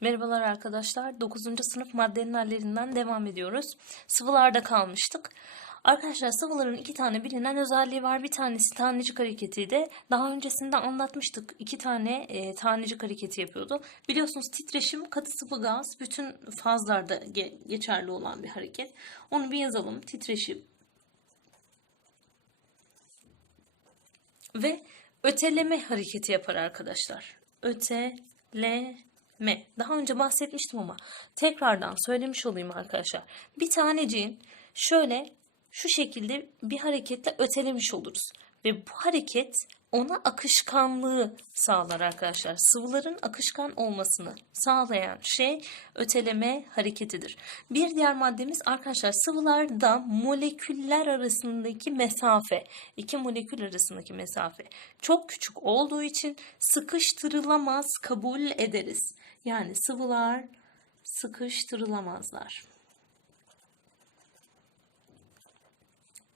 Merhabalar arkadaşlar. 9. sınıf maddenin hallerinden devam ediyoruz. Sıvılarda kalmıştık. Arkadaşlar sıvıların iki tane bilinen özelliği var. Bir tanesi tanecik hareketiydi. Daha öncesinde anlatmıştık. İki tane e, tanecik hareketi yapıyordu. Biliyorsunuz titreşim katı sıvı gaz bütün fazlarda ge- geçerli olan bir hareket. Onu bir yazalım. Titreşim ve öteleme hareketi yapar arkadaşlar. Öteleme. Daha önce bahsetmiştim ama tekrardan söylemiş olayım arkadaşlar. Bir taneciğin şöyle şu şekilde bir hareketle ötelemiş oluruz. Ve bu hareket ona akışkanlığı sağlar arkadaşlar. Sıvıların akışkan olmasını sağlayan şey öteleme hareketidir. Bir diğer maddemiz arkadaşlar sıvılarda moleküller arasındaki mesafe, iki molekül arasındaki mesafe çok küçük olduğu için sıkıştırılamaz kabul ederiz. Yani sıvılar sıkıştırılamazlar.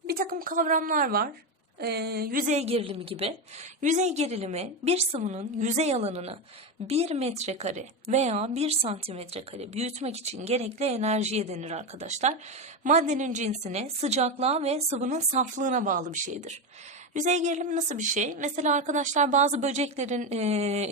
bir takım kavramlar var. Ee, yüzey gerilimi gibi. Yüzey gerilimi bir sıvının yüzey alanını 1 metrekare veya 1 santimetre kare büyütmek için gerekli enerjiye denir arkadaşlar. Maddenin cinsine, sıcaklığa ve sıvının saflığına bağlı bir şeydir. Yüzey gerilimi nasıl bir şey? Mesela arkadaşlar bazı böceklerin e,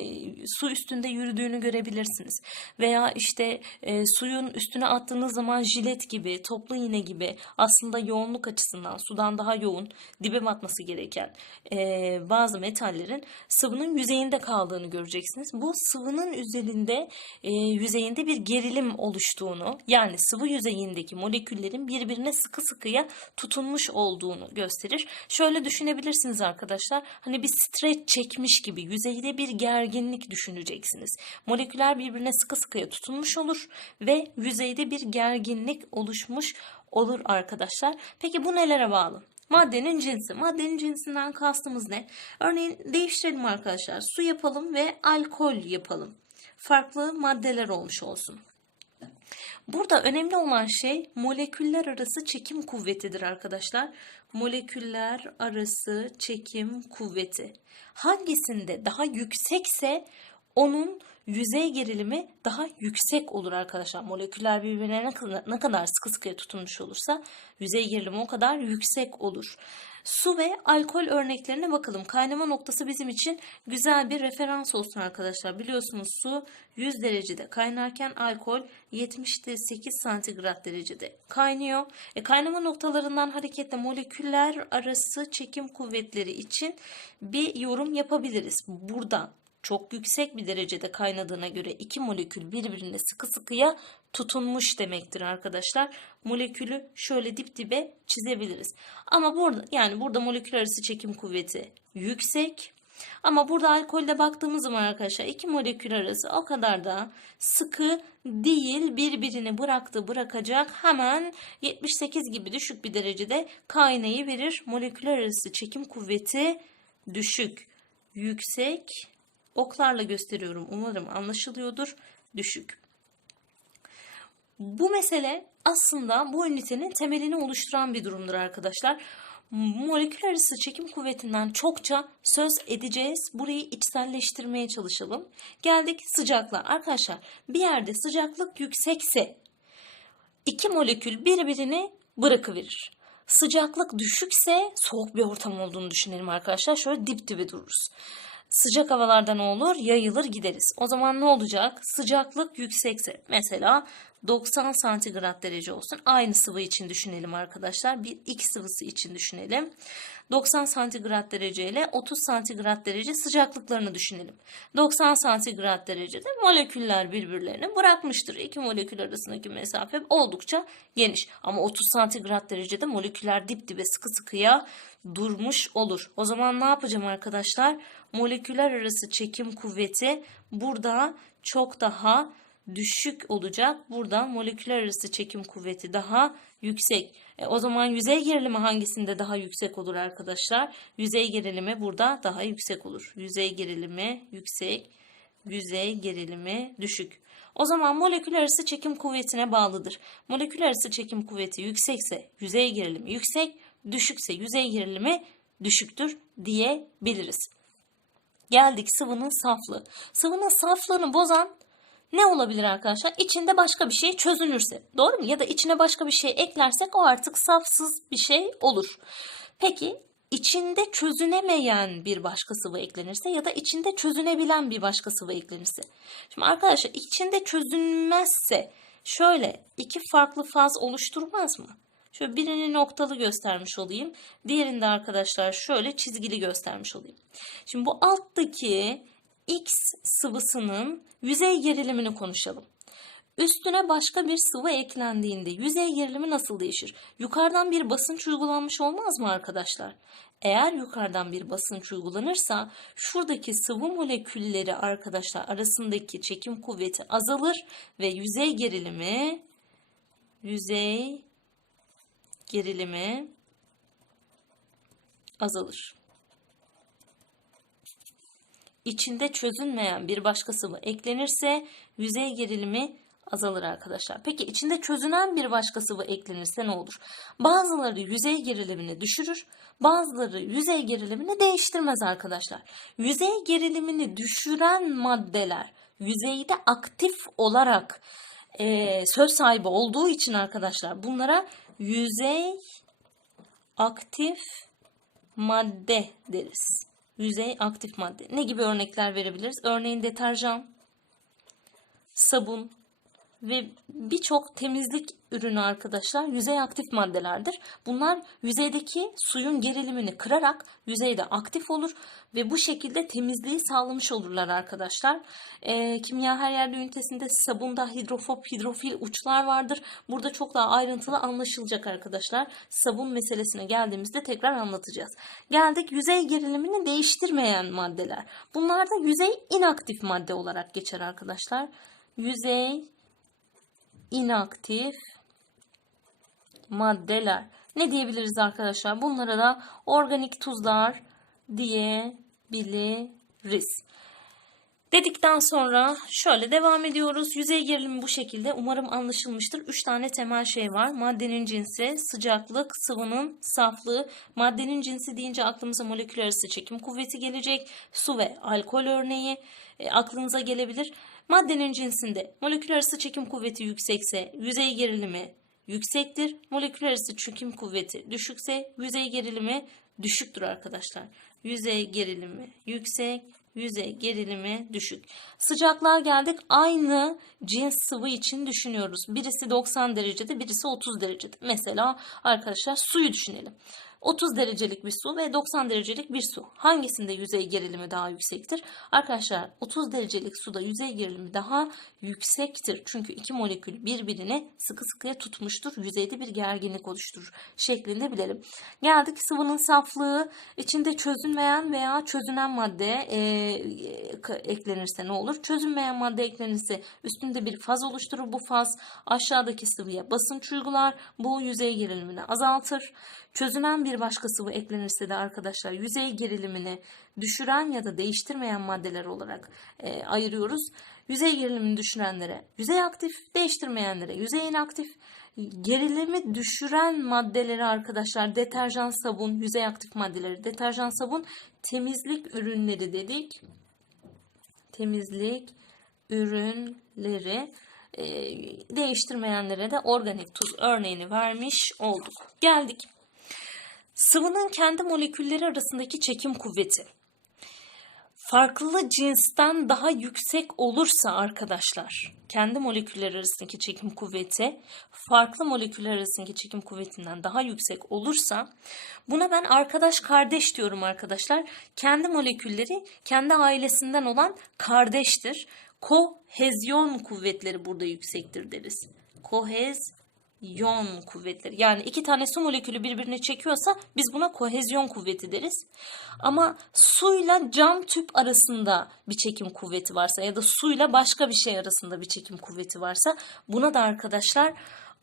su üstünde yürüdüğünü görebilirsiniz. Veya işte e, suyun üstüne attığınız zaman jilet gibi, toplu iğne gibi aslında yoğunluk açısından sudan daha yoğun, dibe batması gereken e, bazı metallerin sıvının yüzeyinde kaldığını göreceksiniz. Bu sıvının üzerinde e, yüzeyinde bir gerilim oluştuğunu yani sıvı yüzeyindeki moleküllerin birbirine sıkı sıkıya tutunmuş olduğunu gösterir. Şöyle düşünebilirsiniz arkadaşlar. Hani bir streç çekmiş gibi yüzeyde bir gerginlik düşüneceksiniz. Moleküller birbirine sıkı sıkıya tutunmuş olur ve yüzeyde bir gerginlik oluşmuş olur arkadaşlar. Peki bu nelere bağlı? Maddenin cinsi. Maddenin cinsinden kastımız ne? Örneğin değiştirelim arkadaşlar. Su yapalım ve alkol yapalım. Farklı maddeler olmuş olsun. Burada önemli olan şey moleküller arası çekim kuvvetidir arkadaşlar. Moleküller arası çekim kuvveti. Hangisinde daha yüksekse onun yüzey gerilimi daha yüksek olur arkadaşlar. Moleküller birbirine ne kadar, ne sıkı sıkıya tutunmuş olursa yüzey gerilimi o kadar yüksek olur. Su ve alkol örneklerine bakalım. Kaynama noktası bizim için güzel bir referans olsun arkadaşlar. Biliyorsunuz su 100 derecede kaynarken alkol 78 santigrat derecede kaynıyor. E, kaynama noktalarından hareketle moleküller arası çekim kuvvetleri için bir yorum yapabiliriz. Burada çok yüksek bir derecede kaynadığına göre iki molekül birbirine sıkı sıkıya tutunmuş demektir arkadaşlar. Molekülü şöyle dip dibe çizebiliriz. Ama burada yani burada molekül arası çekim kuvveti yüksek. Ama burada alkolde baktığımız zaman arkadaşlar iki molekül arası o kadar da sıkı değil birbirini bıraktı bırakacak hemen 78 gibi düşük bir derecede kaynayı verir. Moleküler arası çekim kuvveti düşük, yüksek oklarla gösteriyorum. Umarım anlaşılıyordur. Düşük. Bu mesele aslında bu ünitenin temelini oluşturan bir durumdur arkadaşlar. Moleküler arası çekim kuvvetinden çokça söz edeceğiz. Burayı içselleştirmeye çalışalım. Geldik sıcaklığa. Arkadaşlar bir yerde sıcaklık yüksekse iki molekül birbirini bırakıverir. Sıcaklık düşükse soğuk bir ortam olduğunu düşünelim arkadaşlar. Şöyle dip dibe dururuz. Sıcak havalarda ne olur? Yayılır gideriz. O zaman ne olacak? Sıcaklık yüksekse mesela 90 santigrat derece olsun. Aynı sıvı için düşünelim arkadaşlar. Bir X sıvısı için düşünelim. 90 santigrat derece ile 30 santigrat derece sıcaklıklarını düşünelim. 90 santigrat derecede moleküller birbirlerini bırakmıştır. İki molekül arasındaki mesafe oldukça geniş. Ama 30 santigrat derecede moleküller dip dibe sıkı sıkıya durmuş olur. O zaman ne yapacağım arkadaşlar? Moleküler arası çekim kuvveti burada çok daha düşük olacak. Burada moleküler arası çekim kuvveti daha yüksek. E, o zaman yüzey gerilimi hangisinde daha yüksek olur arkadaşlar? Yüzey gerilimi burada daha yüksek olur. Yüzey gerilimi yüksek, yüzey gerilimi düşük. O zaman moleküler arası çekim kuvvetine bağlıdır. Moleküler arası çekim kuvveti yüksekse yüzey gerilimi yüksek, düşükse yüzey gerilimi düşüktür diyebiliriz. Geldik sıvının saflığı. Sıvının saflığını bozan ne olabilir arkadaşlar? İçinde başka bir şey çözünürse. Doğru mu? Ya da içine başka bir şey eklersek o artık safsız bir şey olur. Peki içinde çözünemeyen bir başka sıvı eklenirse ya da içinde çözünebilen bir başka sıvı eklenirse. Şimdi arkadaşlar içinde çözünmezse şöyle iki farklı faz oluşturmaz mı? Şöyle birini noktalı göstermiş olayım. Diğerini de arkadaşlar şöyle çizgili göstermiş olayım. Şimdi bu alttaki X sıvısının yüzey gerilimini konuşalım. Üstüne başka bir sıvı eklendiğinde yüzey gerilimi nasıl değişir? Yukarıdan bir basınç uygulanmış olmaz mı arkadaşlar? Eğer yukarıdan bir basınç uygulanırsa şuradaki sıvı molekülleri arkadaşlar arasındaki çekim kuvveti azalır ve yüzey gerilimi yüzey gerilimi azalır. İçinde çözünmeyen bir başka sıvı eklenirse yüzey gerilimi azalır arkadaşlar. Peki içinde çözünen bir başka sıvı eklenirse ne olur? Bazıları yüzey gerilimini düşürür, bazıları yüzey gerilimini değiştirmez arkadaşlar. Yüzey gerilimini düşüren maddeler yüzeyde aktif olarak e, söz sahibi olduğu için arkadaşlar bunlara yüzey aktif madde deriz. Yüzey aktif madde. Ne gibi örnekler verebiliriz? Örneğin deterjan, sabun ve birçok temizlik ürünü arkadaşlar yüzey aktif maddelerdir. Bunlar yüzeydeki suyun gerilimini kırarak yüzeyde aktif olur ve bu şekilde temizliği sağlamış olurlar arkadaşlar. Ee, kimya her yerde ünitesinde sabunda hidrofob, hidrofil uçlar vardır. Burada çok daha ayrıntılı anlaşılacak arkadaşlar. Sabun meselesine geldiğimizde tekrar anlatacağız. Geldik yüzey gerilimini değiştirmeyen maddeler. Bunlar da yüzey inaktif madde olarak geçer arkadaşlar. Yüzey inaktif maddeler. Ne diyebiliriz arkadaşlar? Bunlara da organik tuzlar diyebiliriz. Dedikten sonra şöyle devam ediyoruz. Yüzey gerilimi bu şekilde. Umarım anlaşılmıştır. 3 tane temel şey var. Maddenin cinsi, sıcaklık, sıvının saflığı. Maddenin cinsi deyince aklımıza molekül arası çekim kuvveti gelecek. Su ve alkol örneği e, aklınıza gelebilir. Maddenin cinsinde molekül arası çekim kuvveti yüksekse yüzey gerilimi yüksektir. Molekül arası çekim kuvveti düşükse yüzey gerilimi düşüktür arkadaşlar. Yüzey gerilimi yüksek, yüzey gerilimi düşük. Sıcaklığa geldik. Aynı cins sıvı için düşünüyoruz. Birisi 90 derecede, birisi 30 derecede. Mesela arkadaşlar suyu düşünelim. 30 derecelik bir su ve 90 derecelik bir su. Hangisinde yüzey gerilimi daha yüksektir? Arkadaşlar 30 derecelik suda yüzey gerilimi daha yüksektir. Çünkü iki molekül birbirini sıkı sıkıya tutmuştur. Yüzeyde bir gerginlik oluşturur şeklinde bilelim. Geldik sıvının saflığı. içinde çözünmeyen veya çözünen madde e, e, eklenirse ne olur? Çözünmeyen madde eklenirse üstünde bir faz oluşturur. Bu faz aşağıdaki sıvıya basınç uygular. Bu yüzey gerilimini azaltır. Çözünen bir başka sıvı eklenirse de arkadaşlar yüzey gerilimini düşüren ya da değiştirmeyen maddeler olarak e, ayırıyoruz. Yüzey gerilimini düşürenlere yüzey aktif, değiştirmeyenlere yüzey inaktif. Gerilimi düşüren maddeleri arkadaşlar deterjan, sabun, yüzey aktif maddeleri, deterjan, sabun, temizlik ürünleri dedik. Temizlik ürünleri e, değiştirmeyenlere de organik tuz örneğini vermiş olduk. Geldik Sıvının kendi molekülleri arasındaki çekim kuvveti farklı cinsten daha yüksek olursa arkadaşlar kendi moleküller arasındaki çekim kuvveti farklı moleküller arasındaki çekim kuvvetinden daha yüksek olursa buna ben arkadaş kardeş diyorum arkadaşlar. Kendi molekülleri kendi ailesinden olan kardeştir. Kohezyon kuvvetleri burada yüksektir deriz. Kohez yon kuvvetleri. Yani iki tane su molekülü birbirini çekiyorsa biz buna kohezyon kuvveti deriz. Ama suyla cam tüp arasında bir çekim kuvveti varsa ya da suyla başka bir şey arasında bir çekim kuvveti varsa buna da arkadaşlar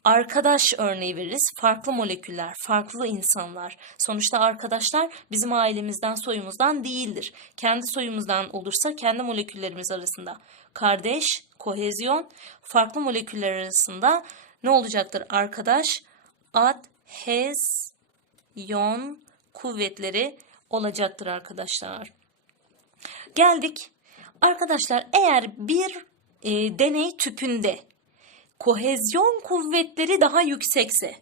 arkadaş örneği veririz. Farklı moleküller, farklı insanlar. Sonuçta arkadaşlar bizim ailemizden, soyumuzdan değildir. Kendi soyumuzdan olursa kendi moleküllerimiz arasında kardeş, kohezyon, farklı moleküller arasında ne olacaktır arkadaş? Adhezyon kuvvetleri olacaktır arkadaşlar. Geldik. Arkadaşlar eğer bir e, deney tüpünde kohezyon kuvvetleri daha yüksekse,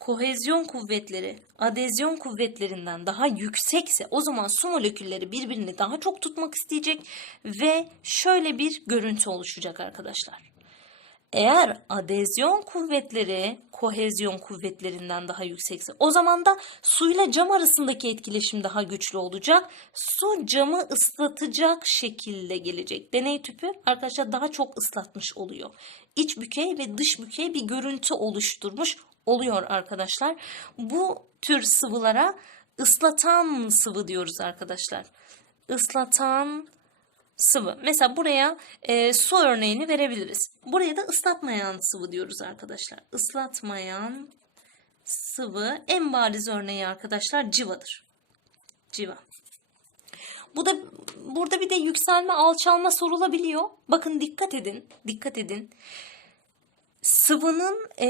kohezyon kuvvetleri adezyon kuvvetlerinden daha yüksekse o zaman su molekülleri birbirini daha çok tutmak isteyecek ve şöyle bir görüntü oluşacak arkadaşlar. Eğer adezyon kuvvetleri kohezyon kuvvetlerinden daha yüksekse o zaman da suyla cam arasındaki etkileşim daha güçlü olacak. Su camı ıslatacak şekilde gelecek. Deney tüpü arkadaşlar daha çok ıslatmış oluyor. İç bükey ve dış bükey bir görüntü oluşturmuş oluyor arkadaşlar. Bu tür sıvılara ıslatan sıvı diyoruz arkadaşlar. Islatan sıvı. Mesela buraya e, su örneğini verebiliriz. Buraya da ıslatmayan sıvı diyoruz arkadaşlar. Islatmayan sıvı en bariz örneği arkadaşlar civadır. Civa. Bu da burada bir de yükselme alçalma sorulabiliyor. Bakın dikkat edin. Dikkat edin. Sıvının e,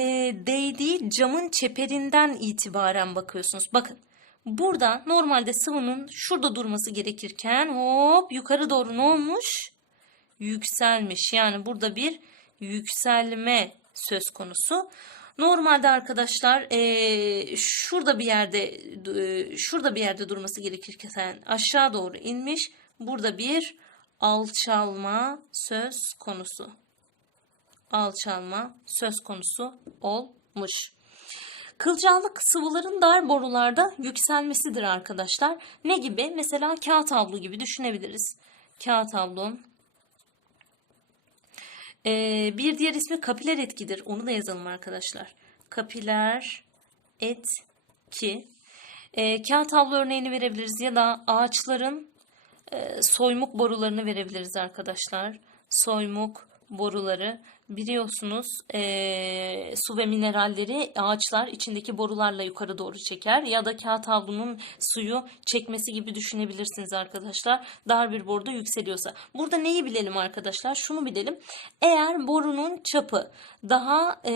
değdiği camın çeperinden itibaren bakıyorsunuz. Bakın Burada normalde sıvının şurada durması gerekirken hop yukarı doğru ne olmuş? Yükselmiş. Yani burada bir yükselme söz konusu. Normalde arkadaşlar e, şurada bir yerde e, şurada bir yerde durması gerekirken aşağı doğru inmiş. Burada bir alçalma söz konusu. Alçalma söz konusu olmuş. Kılcallık sıvıların dar borularda yükselmesidir arkadaşlar. Ne gibi? Mesela kağıt havlu gibi düşünebiliriz. Kağıt havlu. Ee, bir diğer ismi kapiler etkidir. Onu da yazalım arkadaşlar. Kapiler etki. Ee, kağıt havlu örneğini verebiliriz ya da ağaçların e, soymuk borularını verebiliriz arkadaşlar. Soymuk boruları biliyorsunuz e, su ve mineralleri ağaçlar içindeki borularla yukarı doğru çeker ya da kağıt havlunun suyu çekmesi gibi düşünebilirsiniz arkadaşlar. Dar bir boruda yükseliyorsa. Burada neyi bilelim arkadaşlar? Şunu bilelim. Eğer borunun çapı daha e,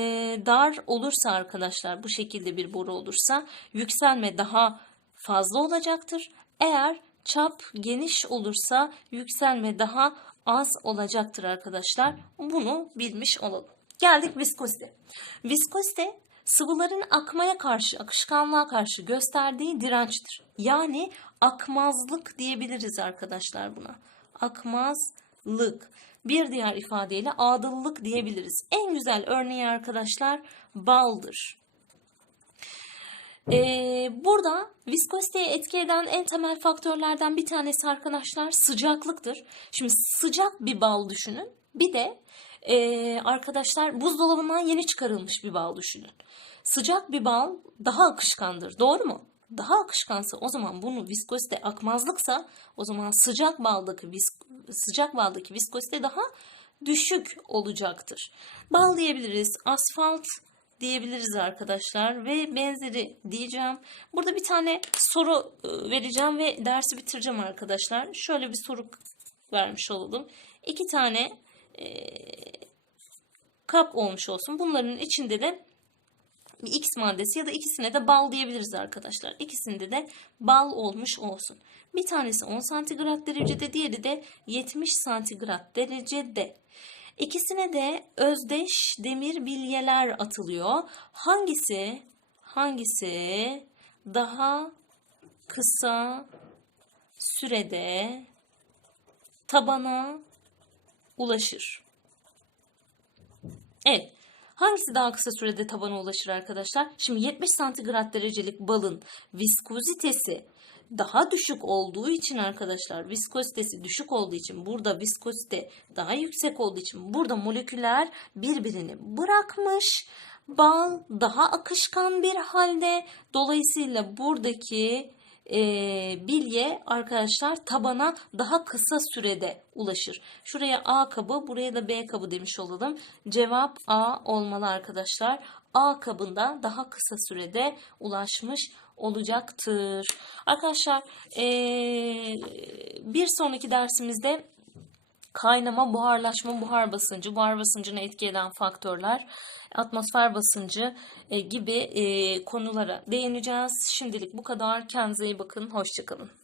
dar olursa arkadaşlar bu şekilde bir boru olursa yükselme daha fazla olacaktır. Eğer çap geniş olursa yükselme daha az olacaktır arkadaşlar. Bunu bilmiş olalım. Geldik viskozite. Viskozite sıvıların akmaya karşı, akışkanlığa karşı gösterdiği dirençtir. Yani akmazlık diyebiliriz arkadaşlar buna. Akmazlık. Bir diğer ifadeyle adıllık diyebiliriz. En güzel örneği arkadaşlar baldır. Ee, burada viskoziteye etki eden en temel faktörlerden bir tanesi arkadaşlar sıcaklıktır. Şimdi sıcak bir bal düşünün. Bir de e, arkadaşlar buzdolabından yeni çıkarılmış bir bal düşünün. Sıcak bir bal daha akışkandır. Doğru mu? Daha akışkansa o zaman bunu viskozite akmazlıksa o zaman sıcak baldaki sıcak baldaki viskozite daha düşük olacaktır. Bal diyebiliriz. Asfalt diyebiliriz arkadaşlar ve benzeri diyeceğim. Burada bir tane soru e, vereceğim ve dersi bitireceğim arkadaşlar. Şöyle bir soru vermiş olalım. İki tane e, kap olmuş olsun. Bunların içinde de bir X maddesi ya da ikisine de bal diyebiliriz arkadaşlar. İkisinde de bal olmuş olsun. Bir tanesi 10 santigrat derecede, diğeri de 70 santigrat derecede. İkisine de özdeş demir bilyeler atılıyor. Hangisi hangisi daha kısa sürede tabana ulaşır? Evet. Hangisi daha kısa sürede tabana ulaşır arkadaşlar? Şimdi 70 santigrat derecelik balın viskozitesi daha düşük olduğu için arkadaşlar viskozitesi düşük olduğu için burada viskozite daha yüksek olduğu için burada moleküller birbirini bırakmış. Bal daha akışkan bir halde dolayısıyla buradaki e, bilye arkadaşlar tabana daha kısa sürede ulaşır. Şuraya A kabı buraya da B kabı demiş olalım. Cevap A olmalı arkadaşlar. A kabında daha kısa sürede ulaşmış olacaktır. Arkadaşlar ee, bir sonraki dersimizde kaynama, buharlaşma, buhar basıncı, buhar basıncına etki eden faktörler, atmosfer basıncı e, gibi konulara değineceğiz. Şimdilik bu kadar. Kendinize iyi bakın. Hoşçakalın.